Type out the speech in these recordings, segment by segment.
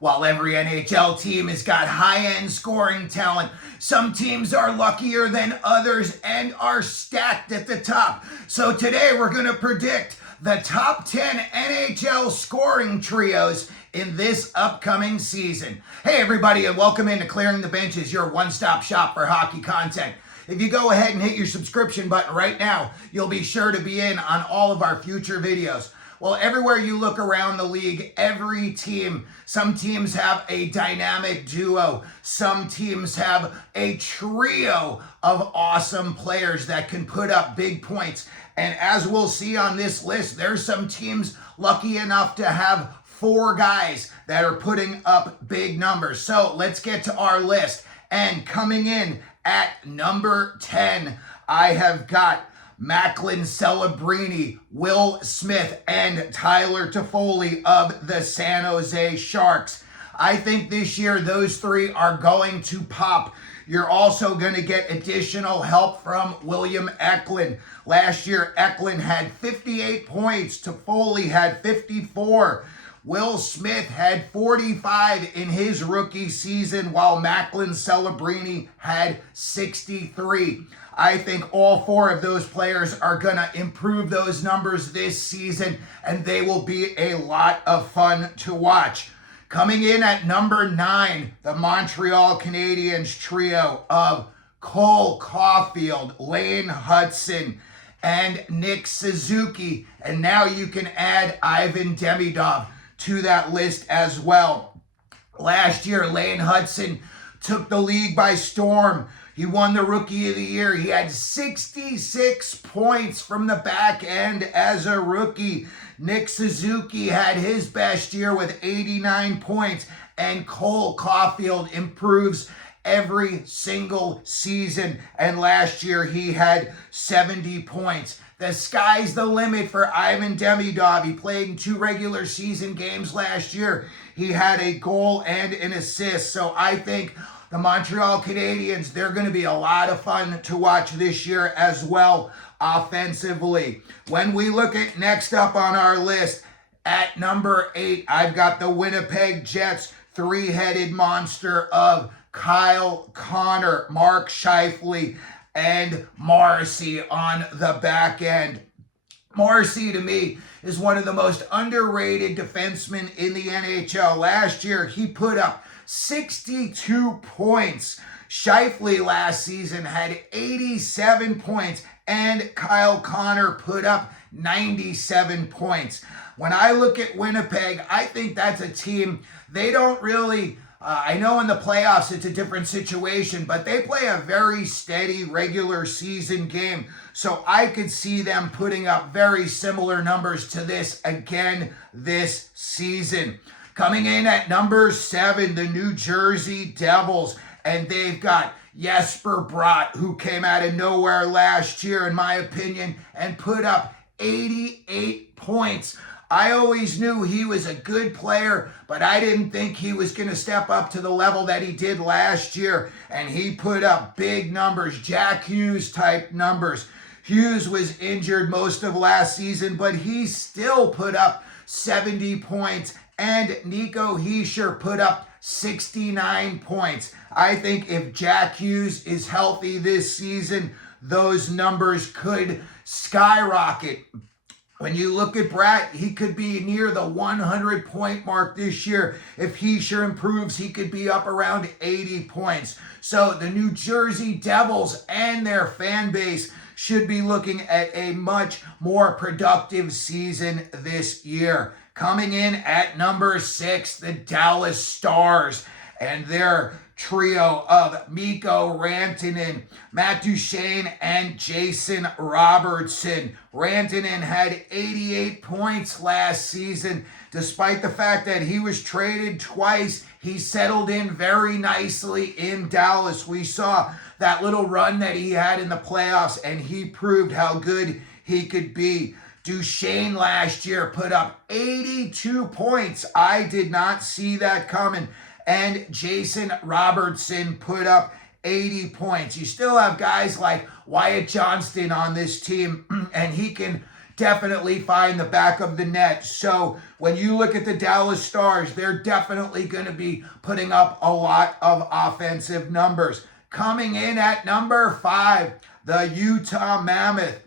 While every NHL team has got high-end scoring talent, some teams are luckier than others and are stacked at the top. So today we're going to predict the top 10 NHL scoring trios in this upcoming season. Hey everybody, and welcome into Clearing the Benches, your one-stop shop for hockey content. If you go ahead and hit your subscription button right now, you'll be sure to be in on all of our future videos. Well, everywhere you look around the league, every team, some teams have a dynamic duo. Some teams have a trio of awesome players that can put up big points. And as we'll see on this list, there's some teams lucky enough to have 4 guys that are putting up big numbers. So let's get to our list. And coming in at number 10, I have got Macklin Celebrini, Will Smith, and Tyler Toffoli of the San Jose Sharks. I think this year those 3 are going to pop. You're also going to get additional help from William Eklund. Last year, Eklund had 58 points. Toffoli had 54. Will Smith had 45 in his rookie season, while Macklin Celebrini had 63. I think all 4 of those players are going to improve those numbers this season, and they will be a lot of fun to watch. Coming in at number 9, the Montreal Canadiens trio of Cole Caulfield, Lane Hudson, and Nick Suzuki. And now you can add Ivan Demidov to that list as well. Last year, Lane Hudson took the league by storm. He won the Rookie of the Year. He had 66 points from the back end as a rookie. Nick Suzuki had his best year with 89 points, and Cole Caulfield improves every single season. And last year he had 70 points. The sky's the limit for Ivan Demidov. He played in 2 regular season games last year. He had a goal and an assist. So I think the Montreal Canadiens, they're going to be a lot of fun to watch this year as well offensively. When we look at next up on our list, at number 8, I've got the Winnipeg Jets 3-headed monster of Kyle Connor, Mark Scheifele, and Morrissey on the back end. Morrissey, to me, is one of the most underrated defensemen in the NHL. Last year, he put up 62 points. Scheifele last season had 87 points, and Kyle Connor put up 97 points. When I look at Winnipeg, I think that's a team, they don't really, I know in the playoffs it's a different situation, but they play a very steady regular season game. So I could see them putting up very similar numbers to this again this season. Coming in at number 7, the New Jersey Devils, and they've got Jesper Bratt, who came out of nowhere last year, in my opinion, and put up 88 points. I always knew he was a good player, but I didn't think he was going to step up to the level that he did last year, and he put up big numbers, Jack Hughes type numbers. Hughes was injured most of last season, but he still put up 70 points, and Nico Hischier put up 69 points. I think if Jack Hughes is healthy this season, those numbers could skyrocket. When you look at Bratt, he could be near the 100-point mark this year. If Hischier improves, he could be up around 80 points. So the New Jersey Devils and their fan base should be looking at a much more productive season this year. Coming in at number 6, the Dallas Stars and their trio of Mikko Rantanen, Matt Duchene, and Jason Robertson. Rantanen had 88 points last season. Despite the fact that he was traded twice, he settled in very nicely in Dallas. We saw that little run that he had in the playoffs, and he proved how good he could be. Duchene last year put up 82 points. I did not see that coming. And Jason Robertson put up 80 points. You still have guys like Wyatt Johnston on this team, and he can definitely find the back of the net. So when you look at the Dallas Stars, they're definitely going to be putting up a lot of offensive numbers. Coming in at number 5, the Utah Mammoth.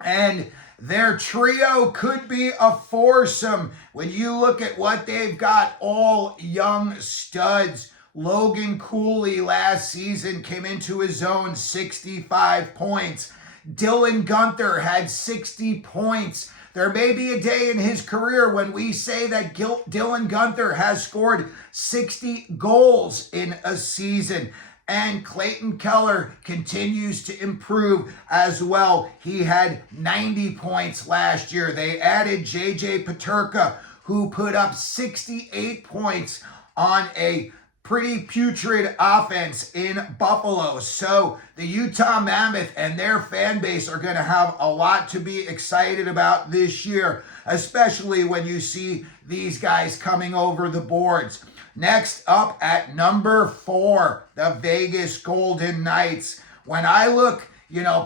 And their trio could be a foursome when you look at what they've got, all young studs. Logan Cooley last season came into his own, 65 points. Dylan Guenther had 60 points. There may be a day in his career when we say that Dylan Guenther has scored 60 goals in a season. And Clayton Keller continues to improve as well. He had 90 points last year. They added JJ Peterka, who put up 68 points on a pretty putrid offense in Buffalo. So the Utah Mammoth and their fan base are going to have a lot to be excited about this year, especially when you see these guys coming over the boards. Next up at number 4, the Vegas Golden Knights. When I look,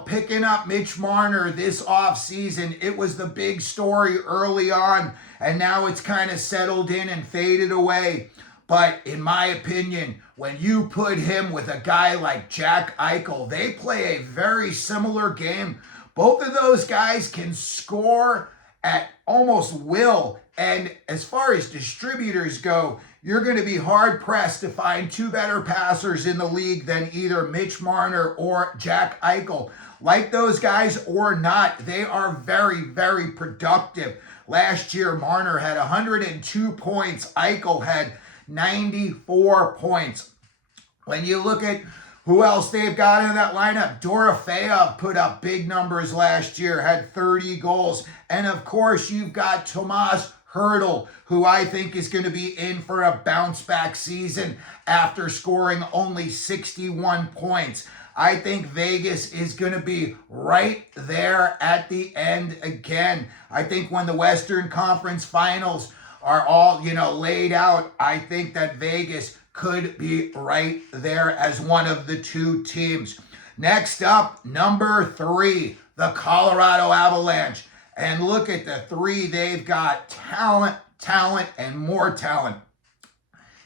picking up Mitch Marner this offseason, it was the big story early on, and now it's kind of settled in and faded away. But in my opinion, when you put him with a guy like Jack Eichel, they play a very similar game. Both of those guys can score at almost will. And as far as distributors go, you're going to be hard-pressed to find 2 better passers in the league than either Mitch Marner or Jack Eichel. Like those guys or not, they are very, very productive. Last year, Marner had 102 points. Eichel had 94 points. When you look at who else they've got in that lineup, Dorofeyev put up big numbers last year, had 30 goals. And of course, you've got Tomas Hertl, who I think is going to be in for a bounce-back season after scoring only 61 points. I think Vegas is going to be right there at the end again. I think when the Western Conference Finals are all, laid out, I think that Vegas could be right there as one of the 2 teams. Next up, number 3, the Colorado Avalanche. And look at the 3 they've got: talent, and more talent.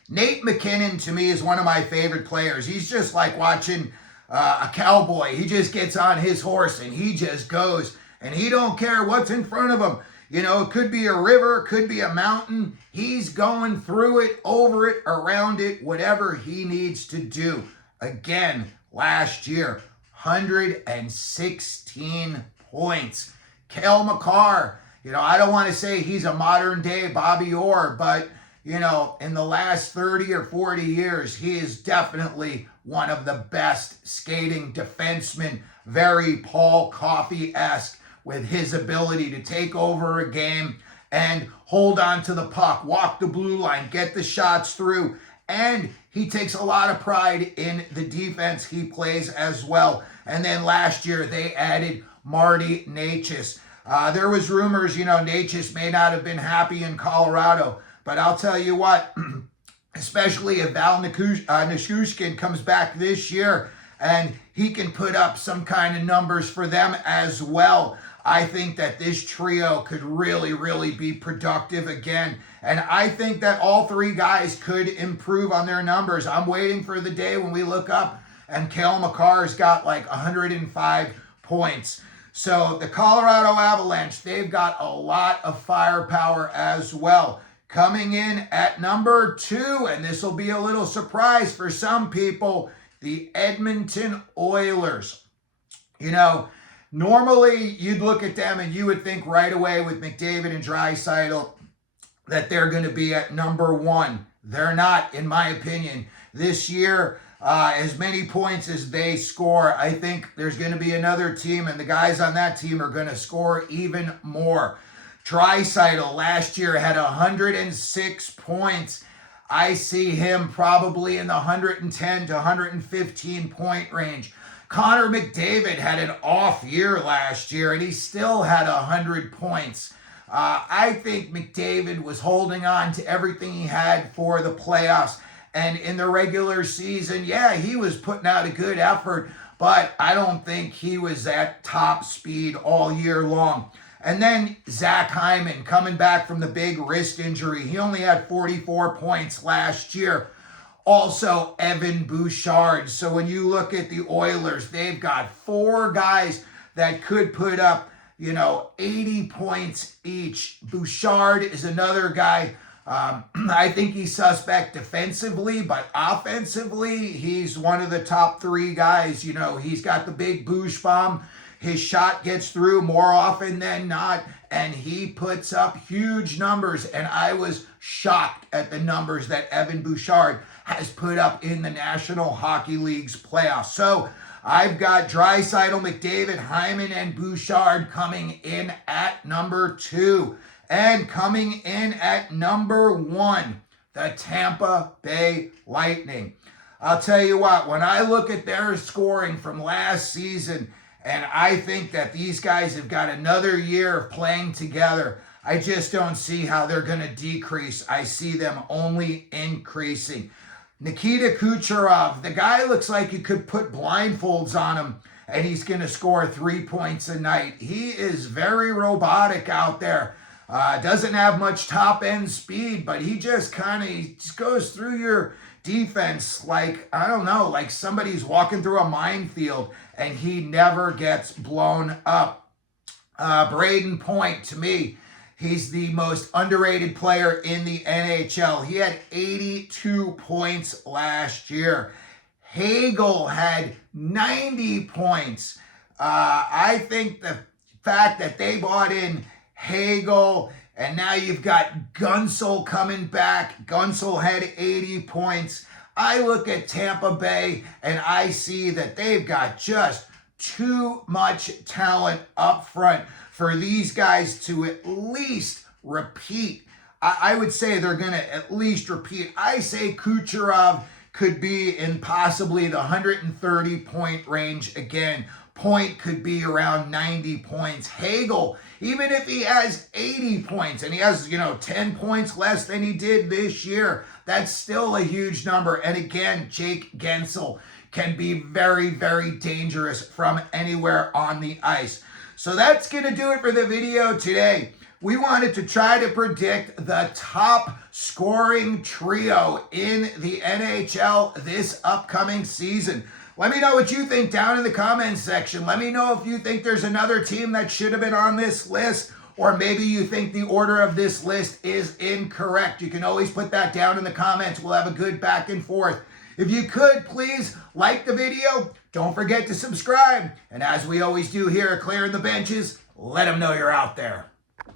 Nate McKinnon, to me, is one of my favorite players. He's just like watching a cowboy. He just gets on his horse and he just goes. And he don't care what's in front of him. It could be a river, could be a mountain. He's going through it, over it, around it, whatever he needs to do. Again, last year, 116 points. Cale Makar, I don't want to say he's a modern day Bobby Orr, but, in the last 30 or 40 years, he is definitely one of the best skating defensemen, very Paul Coffey-esque with his ability to take over a game and hold on to the puck, walk the blue line, get the shots through, and he takes a lot of pride in the defense he plays as well. And then last year, they added Marty Necas. There was rumors, Necas may not have been happy in Colorado, but I'll tell you what, especially if Val Nichushkin comes back this year and he can put up some kind of numbers for them as well, I think that this trio could really, really be productive again. And I think that all 3 guys could improve on their numbers. I'm waiting for the day when we look up and Cale Makar's got like 105 points. So the Colorado Avalanche, they've got a lot of firepower as well. Coming in at number 2, and this will be a little surprise for some people, the Edmonton Oilers. Normally you'd look at them and you would think right away with McDavid and Draisaitl that they're going to be at number 1. They're not, in my opinion. This year, as many points as they score, I think there's going to be another team, and the guys on that team are going to score even more. Draisaitl last year had 106 points. I see him probably in the 110 to 115 point range. Connor McDavid had an off year last year, and he still had 100 points. I think McDavid was holding on to everything he had for the playoffs. And in the regular season, yeah, he was putting out a good effort, but I don't think he was at top speed all year long. And then Zach Hyman coming back from the big wrist injury. He only had 44 points last year. Also, Evan Bouchard. So when you look at the Oilers, they've got 4 guys that could put up, 80 points each. Bouchard is another guy. I think he's suspect defensively, but offensively, he's one of the top 3 guys. He's got the big boosh bomb. His shot gets through more often than not, and he puts up huge numbers. And I was shocked at the numbers that Evan Bouchard has put up in the National Hockey League's playoffs. So I've got Draisaitl, McDavid, Hyman, and Bouchard coming in at number 2. And coming in at number 1, the Tampa Bay Lightning. I'll tell you what, when I look at their scoring from last season, and I think that these guys have got another year of playing together, I just don't see how they're going to decrease. I see them only increasing. Nikita Kucherov, the guy looks like you could put blindfolds on him and he's going to score 3 points a night. He is very robotic out there. Doesn't have much top end speed, but he just goes through your defense like, I don't know, like somebody's walking through a minefield, and he never gets blown up. Braden Point, to me, he's the most underrated player in the NHL. He had 82 points last year. Hagel had 90 points. I think the fact that they bought in Hagel, and now you've got Gunsel coming back. Gunsel had 80 points. I look at Tampa Bay, and I see that they've got just too much talent up front for these guys to at least repeat. I would say they're going to at least repeat. I say Kucherov could be in possibly the 130-point range again. Point could be around 90 points. Hagel, even if he has 80 points and he has, 10 points less than he did this year, that's still a huge number. And again, Jake Guentzel can be very, very dangerous from anywhere on the ice. So that's going to do it for the video today. We wanted to try to predict the top scoring trio in the NHL this upcoming season. Let me know what you think down in the comments section. Let me know if you think there's another team that should have been on this list, or maybe you think the order of this list is incorrect. You can always put that down in the comments. We'll have a good back and forth. If you could, please like the video. Don't forget to subscribe. And as we always do here at Clearing the Benches, let them know you're out there.